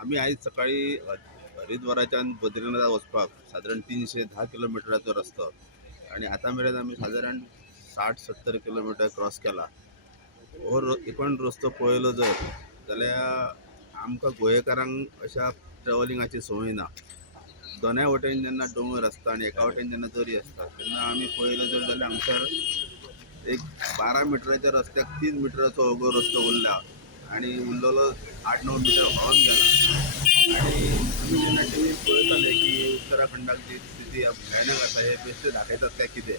आम्ही आज सकाळी हरिद्वाराच्यान बद्रीनाथ वचपाक साधारण 310 किलोमिटराचो रस्तो आणि आता मेरेन आमी साधारण 60-70 किलोमीटर क्रॉस केला. हो एकूण रस्तो पळयलो जर जाल्यार आमकां गोंयकारांक अशा ट्रॅव्हलिंगाची संवय ना. दोनाय वटेन जेन्ना दोंगर आसता आनी एका वटेन जेन्ना दर्या आसता तेन्ना आमी पळयलो जर जाल्यार हांगसर एक 12 मिटराच्या रस्त्याक 3 मिटराचो अगो रस्तो उरला आणि उरलेलो 8-9 मिटर व्हांवन गेला. आणि आमी जेन्ना टीव्हीर पळयताले की उत्तराखंडाक जी स्थिती भयानक आसा हे बेश्टे दाखयतात काय कितें,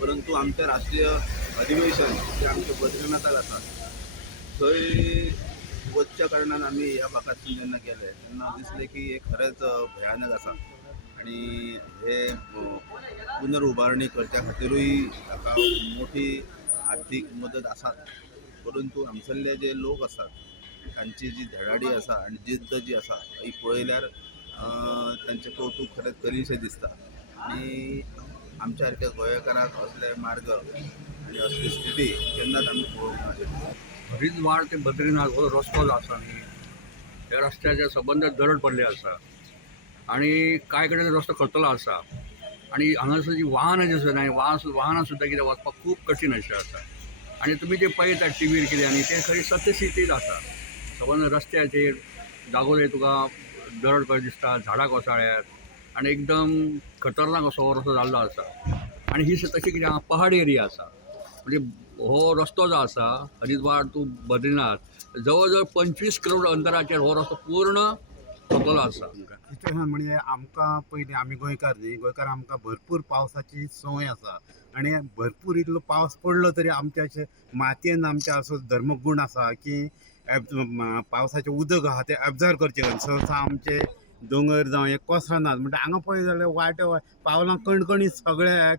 परंतु आमचें राष्ट्रीय अधिवेशन जे आमच्या बद्रीनाथाक आसा थंय वचच्या कारणान आमी ह्या भागांतसून जेन्ना गेले तेन्ना दिसलें की हे खरेंच भयानक आसा आणि हे पुनर्उबारणी करच्या खातीरूय ताका मोठी आर्थीक मदत आसा. परंतु हांगसरले जे लोक आसात तांची जी धडाडी आसा आनी जिद्द जी आसा ही पळयल्यार तांचें कौतूक खरेंच करीशें दिसता. आणि आमच्या सारक्या गोंयकाराक असले मार्ग आणि असली स्थिती केन्नाच आमी पळोवंक ना. हरिद्वार ते बद्रीनाथ हो रस्तो जो आसा न्ही, त्या रस्त्याच्या संबंदात दरड पडले आसा आणि कांय कडेन रस्तो खचलो आसा आणि हांगासर जी वाहनां जी आसा न्ही वाहनां सुद्दां कितें वचपाक खूब कठीण अशें आसा. आणि तुम्ही जे पळयतात टीव्हीर कितें आनी ते खरी सत्यस्थितीत आसा. संबंद रस्त्याचेर जागोले तुका दरड कशें दिसता, झाडां कोसळ्ळ्यात आणि एकदम खतरनाक असो हो रस्तो जाल्लो आसा. आणि ही तशी कितें हांगा पहाड एरिया आसा. म्हणजे हो रस्तो जो आसा हरिद्वार टू बद्रीनाथ जवळ जवळ 25 किलोमीटर अंतराचेर हो रस्तो पूर्ण सोंपलेलो आसा. सिच्युएशन म्हणजे आमकां पयलीं आमी गोंयकार न्ही, गोंयकार आमकां भरपूर पावसाची संवय आसा आनी भरपूर इतलो पावस पडलो तरी आमच्या अशें मातयेन आमच्या असो धर्मगूण आसा की पावसाचें उदक आहा तें एब्जॉर्ब करचें सहसा आमचे दोंगर जावं हे कोसळनात. म्हणजे हांगा पळय जाल्यार वाटे पावलां कणकणी सगळ्याक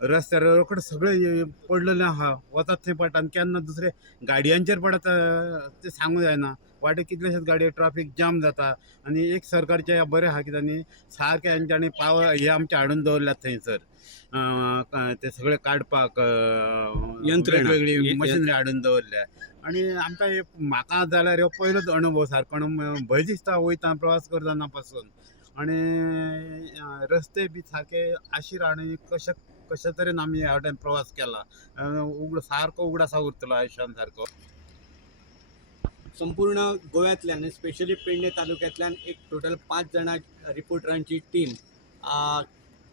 रस्त्यार रोखडें सगळें पडलेलें आहा. वतात थंय पडटा आनी केन्ना दुसरे गाडयांचेर पडत तें सांगूं जायना. वाटे कितलेशेच गाडयो ट्राफीक जाम जाता आनी एक सरकारचें बरें आहा कित्याक सारकें हेंच्यांनी हे आमचे हाडून दवरल्यात थंयसर ते सगळे काडपाक यंत्रणा वेगवेगळी मशिनरी हाडून दवरल्या. आनी आमकां म्हाका जाल्यार हो पयलोच अणभव सारको भंय दिसता वयता प्रवास करतना पासून. आनी रस्ते बी सारके आशिर आनी कशे तरेन आमी ह्या वाटेन प्रवास केला. सारको उगडासा उरतलो आयुश्यान सारको. संपूर्ण गोव्यातल्यान स्पेशली पेडणे तालुक्यातल्यान एक टोटल 5 जाणां रिपोर्टरांची टीम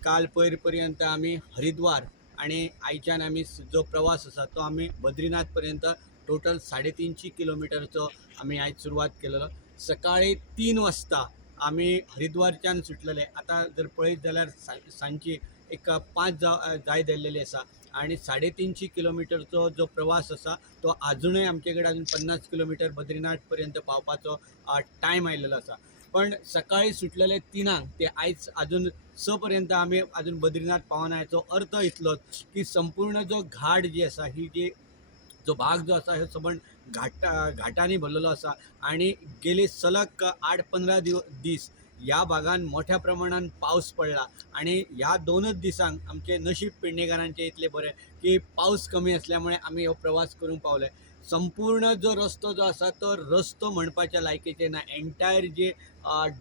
काल पयर पर्यंत आमी हरिद्वार आणि आयच्यान आमी जो प्रवास आसा तो आमी बद्रीनाथ पर्यंत टोटल 350 किलोमिटरचो आमी आयज सुरवात केलेलो. सकाळी 3 वाजता आमी हरिद्वारच्यान सुटलेले. आता जर पळयत जाल्यार सांजची एक 5 जाय धरलेली आसा आणि 350 किलोमिटरचो जो प्रवास आसा तो अजूनही आमचे कडेन अजून 50 किलोमिटर बद्रीनाथ पर्यंत पावपाचो टायम आयलेलो आसा. पण सकाळी सुटलेले 3 ते आयज अजून 6 पर्यंत आमी अजून बद्रीनाथ पावना. याचो अर्थ इतलोच की संपूर्ण जो घाट जी आसा ही जी जो भाग जो आसा हे सबंद घाटांनी भरलेलो आसा आणि गेली सलग 8-15 दीस या भागात मोठ्या प्रमाणात पाऊस पडला आणि ह्या 2च दिसांक आमचे नशीब पेडणेकारांचे इतले बरे की पाऊस कमी असल्यामुळे आम्ही हो प्रवास करून पावले. संपूर्ण जो रस्तो जो आसा तो रस्तो म्हणपाच्या लायकीचे ना. एंटायर जे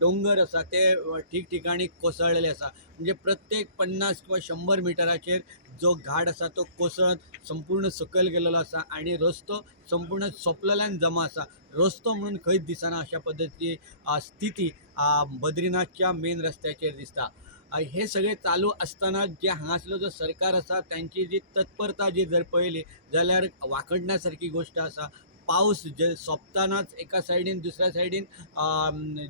डोंगर आसा ते ठिकठिकाणी कोसळलेले आसा. म्हणजे प्रत्येक 50 किंवा 100 मिटराचेर जो घाट आसा तो कोसळत संपूर्ण सकयल गेलेलो आसा आणि रस्तो संपूर्ण सोंपलेल्यान जमा आसा. रस्तो म्हणून खंयच दिसना अशा पद्धतीची स्थिती बद्रीनाथच्या मेन रस्त्याचेर दिसता. हे सगळे चालू असताना जे हांगासलो जो सरकार आसा त्यांची जी तत्परता जी जर पळयली जाल्यार वाखडण्यासारखी गोष्ट आसा. पाऊस जे सोंपतानाच एका सायडीन दुसऱ्या सायडीन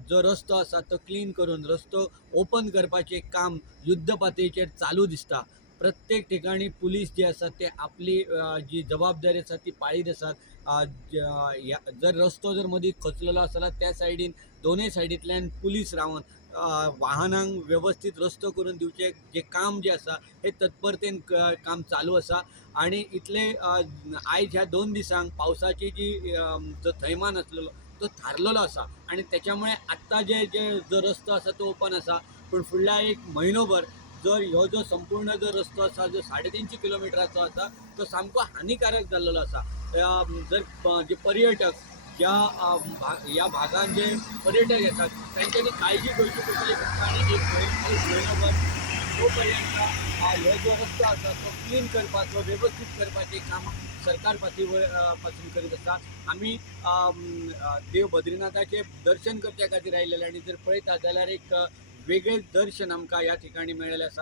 जो रस्तो आसा तो क्लीन करून रस्तो ओपन करपाचें काम युद्ध पातळीचेर चालू दिसता. प्रत्येक ठिकाणी पुलीस जे आसा ते आपली जी जबाबदारी आसा ती पाळीत आसात. जर रस्तो जर मदीं खचलेलो आसला त्या सायडीन दोनूय सायडींतल्यान पुलीस रावन वाहनांक व्यवस्थित रस्तो करून दिवचे जे काम जे आसा हे तत्परतेन काम चालू आसा. आणि इतले आयज ह्या 2 दिसांक पावसाची जी जो थैमान आसलेलो तो थारलेलो आसा आणि त्याच्यामुळे आत्ता जो रस्तो आसा तो ओपन आसा. पण फुडल्या एक म्हयनोभर जर ह्यो जो संपूर्ण जो रस्तो आसा जो 350 किलोमिटराचो आसा तो सामको हानिकारक जाल्लो आसा. जर जे पर्यटक या भागात जे पर्यटक येतात त्यांच्यानी काळजी घेवची पडटली आणि एक म्हयनोभर तोपर्यंत हो जो रस्तो आसा तो क्लीन करपाचो व्यवस्थीत करपाचें काम सरकार पासून करीत आसा. आमी देव बद्रीनाथाचें दर्शन करच्या खातीर आयिल्ले आनी जर पळयतात जाल्यार एक वेगळें दर्शन आमकां ह्या ठिकाणी मेळिल्लें आसा.